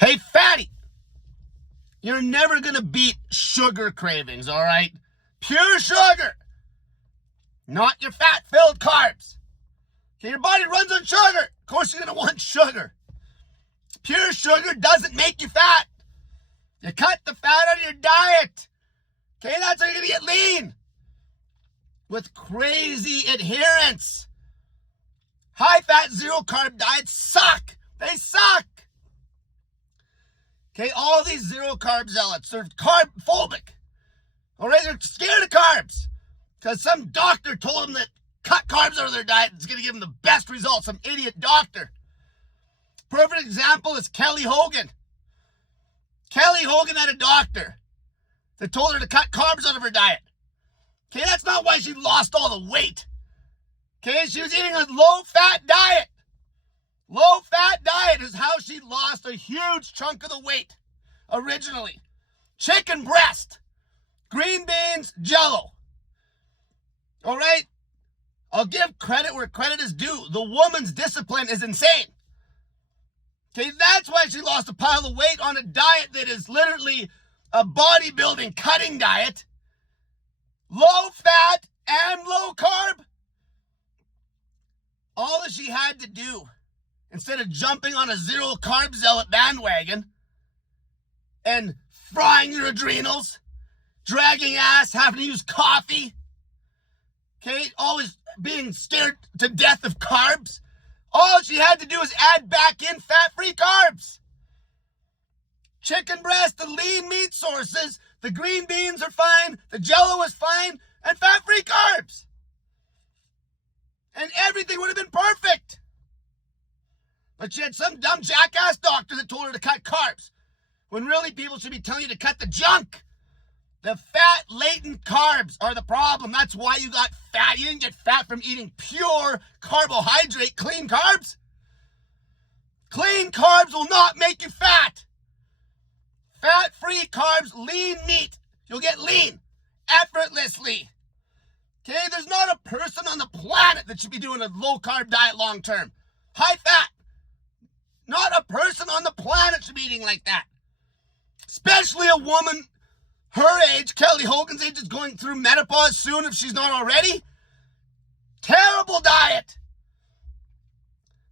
Hey, fatty, you're never going to beat sugar cravings, all right? Pure sugar, not your fat-filled carbs. Okay, your body runs on sugar. Of course you're going to want sugar. Pure sugar doesn't make you fat. You cut the fat out of your diet. Okay, that's how you're going to get lean. With crazy adherence. High-fat, zero-carb diets suck. They suck. Okay, all these zero-carb zealots, they're carb-phobic. All right, they're scared of carbs. Because some doctor told them that cut carbs out of their diet is going to give them the best results. Some idiot doctor. Perfect example is Kelly Hogan. Kelly Hogan had a doctor that told her to cut carbs out of her diet. Okay, that's not why she lost all the weight. Okay, she was eating a low-fat diet. Low-fat diet is how she lost a huge chunk of the weight originally. Chicken breast, green beans, Jell-O. All right? I'll give credit where credit is due. The woman's discipline is insane. Okay, that's why she lost a pile of weight on a diet that is literally a bodybuilding cutting diet. Low-fat and low-carb. All that she had to do, instead of jumping on a zero-carb zealot bandwagon and frying your adrenals, dragging ass, having to use coffee, okay, always being scared to death of carbs, all she had to do is add back in fat-free carbs. Chicken breast, the lean meat sources, the green beans are fine, the Jell-O is fine, and fat-free carbs. And everything would have been perfect. But she had some dumb jackass doctor that told her to cut carbs. When really people should be telling you to cut the junk. The fat latent carbs are the problem. That's why you got fat. You didn't get fat from eating pure carbohydrate, clean carbs. Clean carbs will not make you fat. Fat-free carbs, lean meat. You'll get lean effortlessly. Okay, there's not a person on the planet that should be doing a low-carb diet long-term. High-fat. Not a person on the planet should be eating like that. Especially a woman her age, Kelly Hogan's age, is going through menopause soon if she's not already. Terrible diet.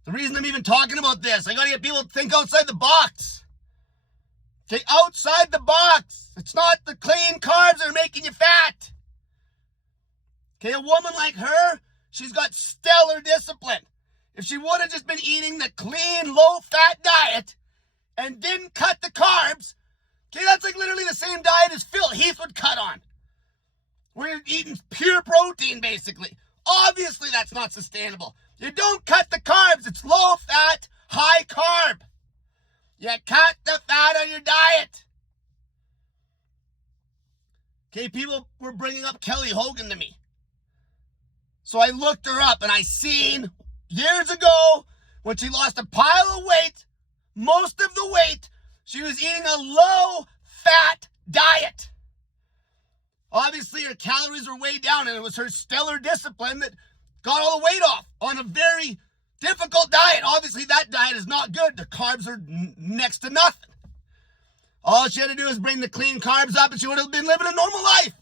The reason I'm even talking about this, I got to get people to think outside the box. Okay, outside the box. It's not the clean carbs that are making you fat. Okay, a woman like her, she's got stellar discipline. If she would have just been eating the clean, low-fat diet and didn't cut the carbs, okay, that's like literally the same diet as Phil Heath would cut on. Where you're eating pure protein, basically. Obviously, that's not sustainable. You don't cut the carbs. It's low-fat, high-carb. You cut the fat on your diet. Okay, people were bringing up Kelly Hogan to me. So I looked her up, and I seen years ago when she lost a pile of weight, most of the weight, she was eating a low-fat diet. Obviously, her calories were way down, and it was her stellar discipline that got all the weight off on a very difficult diet. Obviously, that diet is not good. The carbs are next to nothing. All she had to do is bring the clean carbs up, and she would have been living a normal life.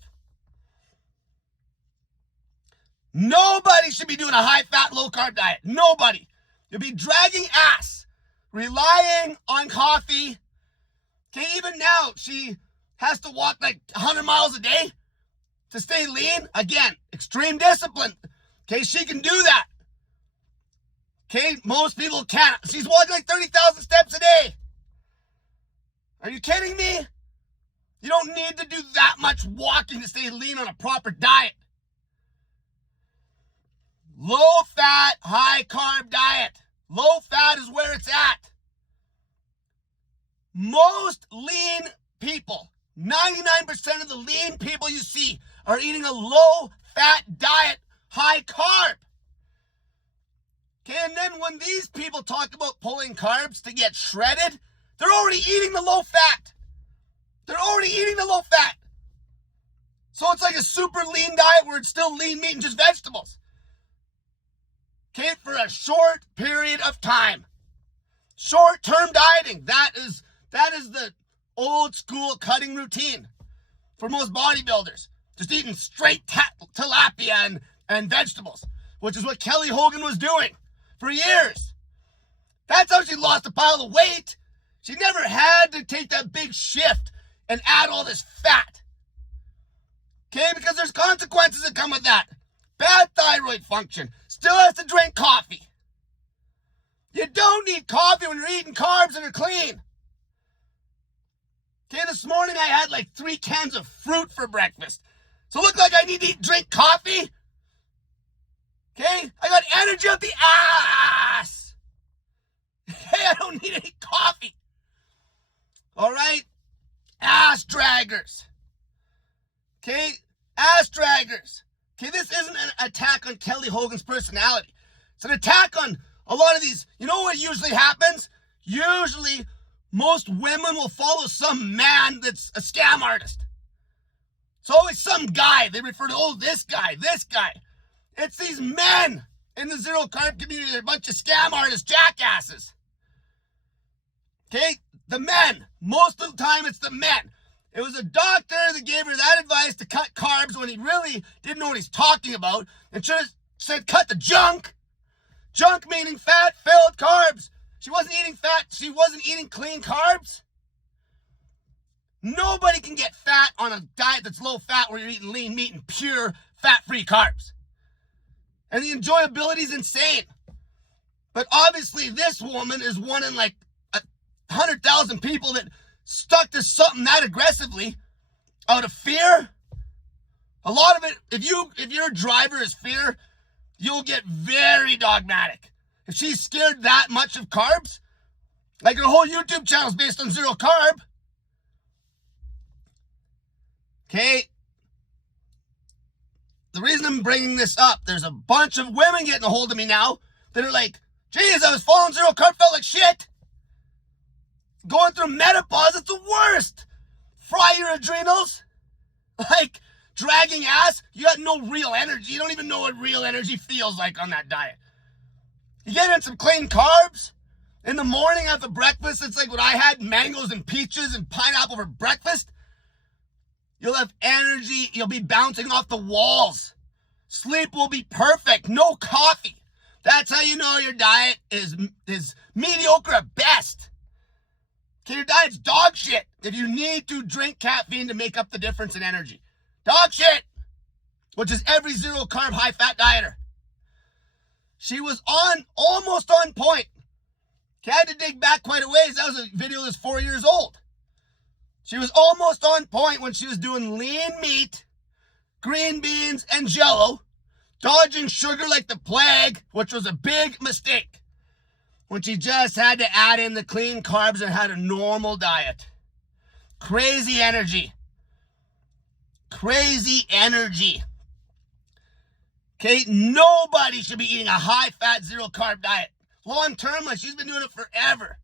Nobody should be doing a high-fat, low-carb diet. Nobody. You'll be dragging ass, relying on coffee. Okay, even now, she has to walk like 100 miles a day to stay lean. Again, extreme discipline. Okay, she can do that. Okay, most people can't. She's walking like 30,000 steps a day. Are you kidding me? You don't need to do that much walking to stay lean on a proper diet. Low-fat, high-carb diet. Low-fat is where it's at. Most lean people, 99% of the lean people you see are eating a low-fat diet, high-carb. Okay, and then when these people talk about pulling carbs to get shredded, they're already eating the low-fat. They're already eating the low-fat. So it's like a super lean diet where it's still lean meat and just vegetables. Okay, for a short period of time. Short-term dieting, that is That is the old school cutting routine for most bodybuilders. Just eating straight tilapia and vegetables, which is what Kelly Hogan was doing for years. That's how she lost a pile of weight. She never had to take that big shift and add all this fat. Okay, because there's consequences that come with that. Bad thyroid function. Still has to drink coffee. You don't need coffee when you're eating carbs and are clean. Okay, this morning I had like 3 cans of fruit for breakfast. So look like I need to drink coffee? Okay, I got energy out the ass. Hey, I don't need any coffee. All right, ass draggers. Okay, ass draggers. Okay, this isn't an attack on Kelly Hogan's personality. It's an attack on a lot of these. You know what usually happens? Usually, most women will follow some man that's a scam artist. It's always some guy. They refer to, oh, this guy, this guy. It's these men in the zero carb community. They're a bunch of scam artists, jackasses. Okay, the men. Most of the time, it's the men. It was a doctor that gave her that advice to cut carbs when he really didn't know what he's talking about and should have said cut the junk. Junk meaning fat-filled carbs. She wasn't eating fat. She wasn't eating clean carbs. Nobody can get fat on a diet that's low fat where you're eating lean meat and pure fat-free carbs. And the enjoyability is insane. But obviously this woman is one in like 100,000 people that stuck to something that aggressively out of fear. A lot of it, if your driver is fear, you'll get very dogmatic. If she's scared that much of carbs, like her whole YouTube channel is based on zero carb. Okay. The reason I'm bringing this up, there's a bunch of women getting a hold of me now that are like, geez, I was following zero carb, felt like shit. Going through menopause, it's the worst. Fry your adrenals. Like dragging ass. You got no real energy. You don't even know what real energy feels like on that diet. You get in some clean carbs. In the morning after breakfast, it's like what I had, mangoes and peaches and pineapple for breakfast. You'll have energy. You'll be bouncing off the walls. Sleep will be perfect. No coffee. That's how you know your diet is mediocre at best. Okay, your diet's dog shit if you need to drink caffeine to make up the difference in energy. Dog shit, which is every zero carb, high fat dieter. She was almost on point. Okay, I had to dig back quite a ways. That was a video that's 4 years old. She was almost on point when she was doing lean meat, green beans, and Jell-O, dodging sugar like the plague, which was a big mistake. When she just had to add in the clean carbs and had a normal diet. Crazy energy. Crazy energy. Okay, nobody should be eating a high-fat, zero-carb diet. Long-term, like she's been doing it forever.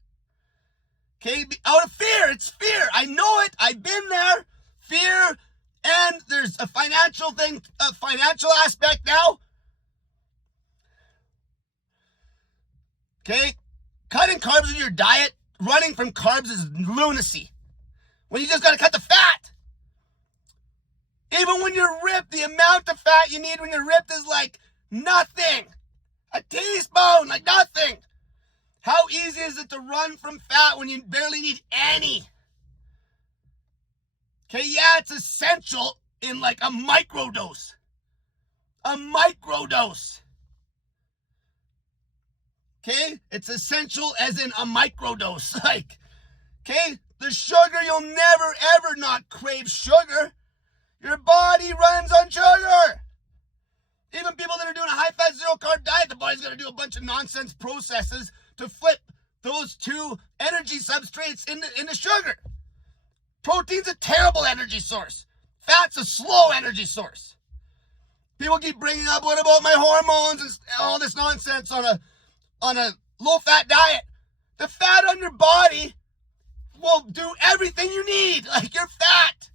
Okay, out of fear. It's fear. I know it. I've been there. Fear. And there's a financial thing, a financial aspect now. Okay, cutting carbs in your diet, running from carbs is lunacy. When you just got to cut the fat. Even when you're ripped, the amount of fat you need when you're ripped is like nothing. A teaspoon, like nothing. How easy is it to run from fat when you barely need any? Okay, yeah, it's essential in like a microdose. A microdose. Okay, it's essential as in a microdose. Like, okay, the sugar, you'll never ever not crave sugar. Your body runs on sugar. Even people that are doing a high-fat, zero-carb diet, the body's going to do a bunch of nonsense processes to flip those two energy substrates into sugar. Protein's a terrible energy source. Fat's a slow energy source. People keep bringing up, what about my hormones and all this nonsense on a low-fat diet. The fat on your body will do everything you need, like your fat.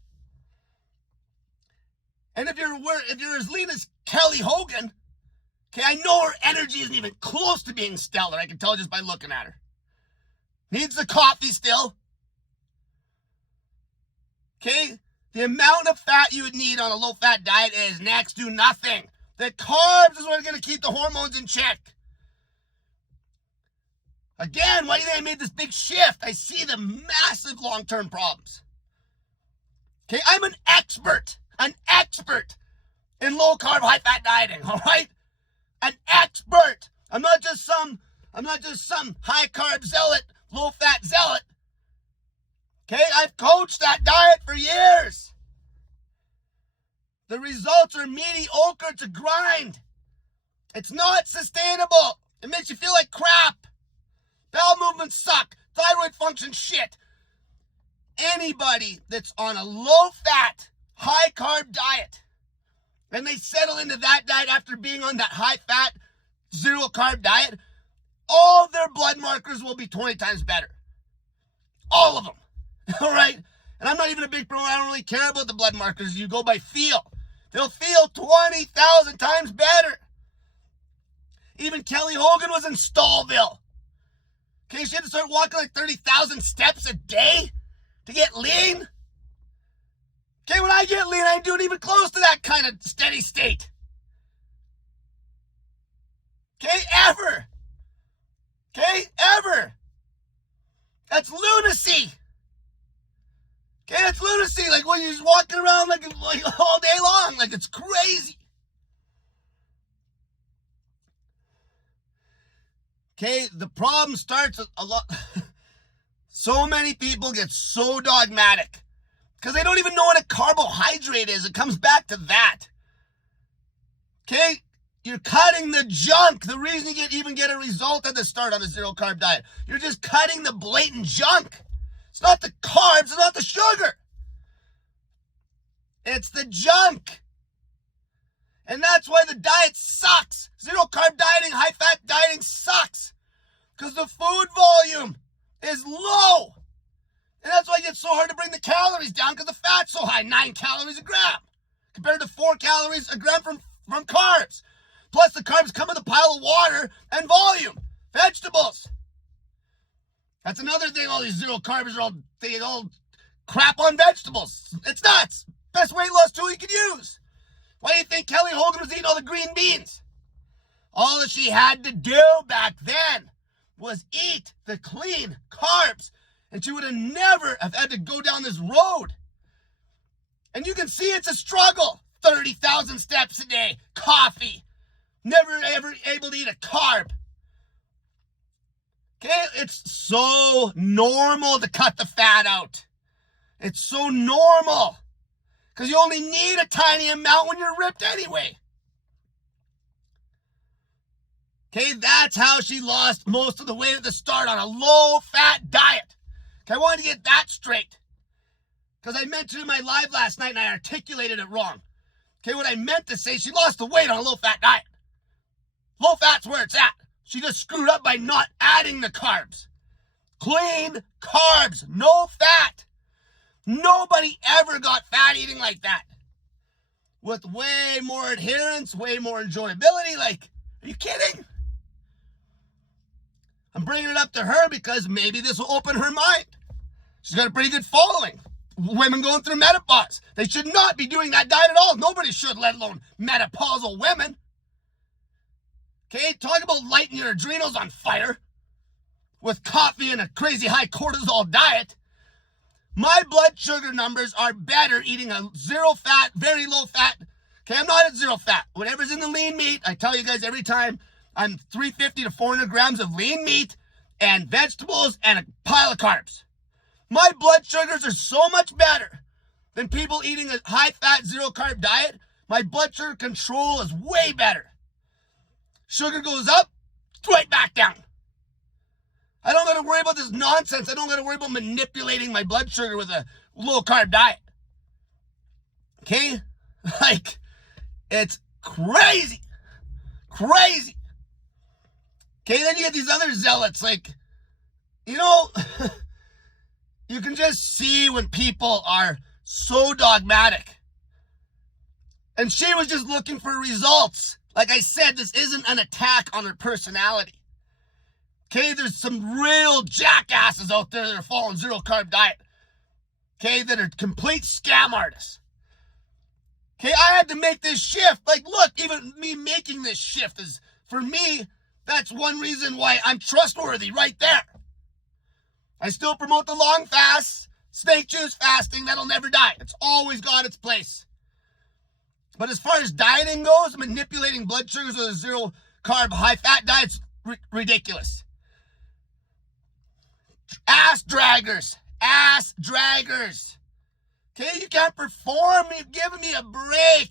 And if you're as lean as Kelly Hogan, okay, I know her energy isn't even close to being stellar. I can tell just by looking at her. Needs the coffee still. Okay? The amount of fat you would need on a low-fat diet is next to nothing. The carbs is what are going to keep the hormones in check. Again, why do you think I made this big shift? I see the massive long-term problems. Okay, I'm an expert in low-carb, high-fat dieting, all right? An expert. I'm not just some high-carb zealot, low-fat zealot. Okay, I've coached that diet for years. The results are mediocre to grind. It's not sustainable. It makes you feel like crap. Bowel movements suck. Thyroid function shit. Anybody that's on a low-fat, high-carb diet, and they settle into that diet after being on that high-fat, zero-carb diet, all their blood markers will be 20 times better. All of them. All right? And I'm not even a big pro. I don't really care about the blood markers. You go by feel. They'll feel 20,000 times better. Even Kelly Hogan was in Stallville. Okay, she had to start walking like 30,000 steps a day to get lean. Okay, when I get lean, I ain't doing even close to that kind of steady state. Okay, ever. Okay, ever. That's lunacy. Okay, that's lunacy. Like when you're just walking around like all day long. Like it's crazy. Okay, the problem starts a lot. So many people get so dogmatic because they don't even know what a carbohydrate is. It comes back to that. Okay, you're cutting the junk. The reason you even get a result at the start on the zero carb diet, you're just cutting the blatant junk. It's not the carbs, it's not the sugar. It's the junk. And that's why the diet sucks. Zero carb dieting, high fat dieting sucks. Because the food volume is low. And that's why it gets so hard to bring the calories down because the fat's so high, 9 calories a gram. Compared to 4 calories a gram from carbs. Plus the carbs come with a pile of water and volume. Vegetables. That's another thing, all these zero carbs are all crap on vegetables. It's nuts. Best weight loss tool you can use. Why do you think Kelly Hogan was eating all the green beans? All that she had to do back then was eat the clean carbs. And she would have never have had to go down this road. And you can see it's a struggle. 30,000 steps a day. Coffee. Never ever able to eat a carb. Okay, it's so normal to cut the fat out. It's so normal. Because you only need a tiny amount when you're ripped anyway. Okay, that's how she lost most of the weight at the start on a low-fat diet. Okay, I wanted to get that straight. Because I mentioned in my live last night and I articulated it wrong. Okay, what I meant to say, she lost the weight on a low-fat diet. Low-fat's where it's at. She just screwed up by not adding the carbs. Clean carbs, no fat. Nobody ever got fat eating like that. With way more adherence, way more enjoyability. Like, are you kidding? I'm bringing it up to her because maybe this will open her mind. She's got a pretty good following. Women going through menopause. They should not be doing that diet at all. Nobody should, let alone menopausal women. Okay, talk about lighting your adrenals on fire with coffee and a crazy high cortisol diet. My blood sugar numbers are better eating a zero fat, very low fat. Okay, I'm not at zero fat. Whatever's in the lean meat, I tell you guys every time, I'm 350 to 400 grams of lean meat and vegetables and a pile of carbs. My blood sugars are so much better than people eating a high fat, zero carb diet. My blood sugar control is way better. Sugar goes up, right back down. I don't got to worry about this nonsense. I don't got to worry about manipulating my blood sugar with a low-carb diet. Okay? Like, it's crazy. Crazy. Okay, then you get these other zealots. Like, you know, you can just see when people are so dogmatic. And she was just looking for results. Like I said, this isn't an attack on her personality. Okay, there's some real jackasses out there that are following zero carb diet. okay, that are complete scam artists. Okay, I had to make this shift. Like, look, even me making this shift is, for me, that's one reason why I'm trustworthy right there. I still promote the long fasts, snake juice fasting, that'll never die. It's always got its place. But as far as dieting goes, manipulating blood sugars with a zero carb, high fat diet's ridiculous. Ass draggers. Okay, you can't perform. You're giving me a break.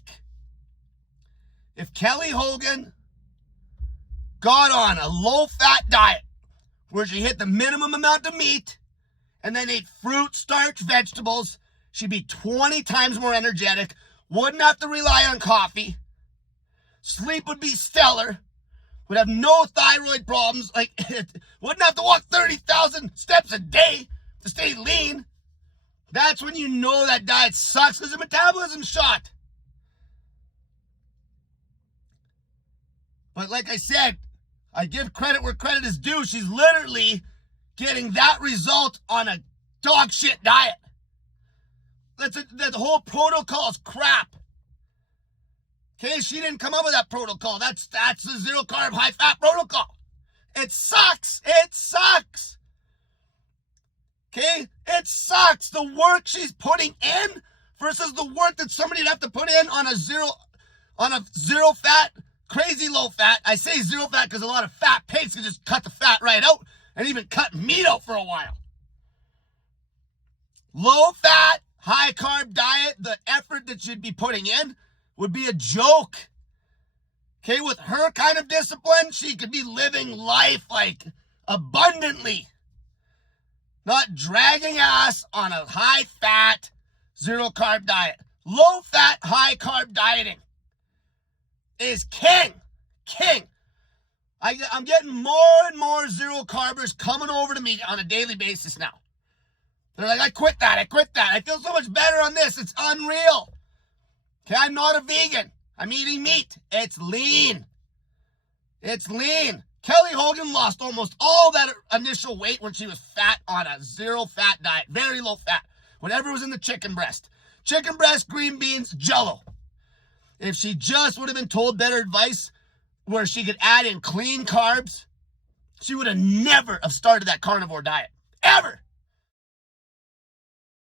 If Kelly Hogan got on a low-fat diet where she hit the minimum amount of meat and then ate fruit, starch, vegetables, she'd be 20 times more energetic, wouldn't have to rely on coffee, sleep would be stellar, would have no thyroid problems, like, wouldn't have to walk 30,000 steps a day to stay lean. That's when you know that diet sucks, because the metabolism's shot. But like I said, I give credit where credit is due. She's literally getting that result on a dog shit diet. The whole protocol is crap. Okay, she didn't come up with that protocol. That's the zero carb, high fat protocol. It sucks. Okay, it sucks. The work she's putting in versus the work that somebody would have to put in on a zero fat, crazy low fat. I say zero fat because a lot of fat pigs can just cut the fat right out and even cut meat out for a while. Low fat, high carb diet, the effort that she'd be putting in would be a joke. Okay, with her kind of discipline, she could be living life like abundantly. Not dragging ass on a high fat, zero carb diet. Low fat, high carb dieting is king. I'm getting more and more zero carbers coming over to me on a daily basis now. They're like, I quit that. I feel so much better on this. It's unreal. Okay, I'm not a vegan. I'm eating meat. It's lean. Kelly Hogan lost almost all that initial weight when she was fat on a zero fat diet. Very low fat. Whatever was in the chicken breast. Chicken breast, green beans, Jell-O. If she just would have been told better advice where she could add in clean carbs, she would have never have started that carnivore diet. Ever.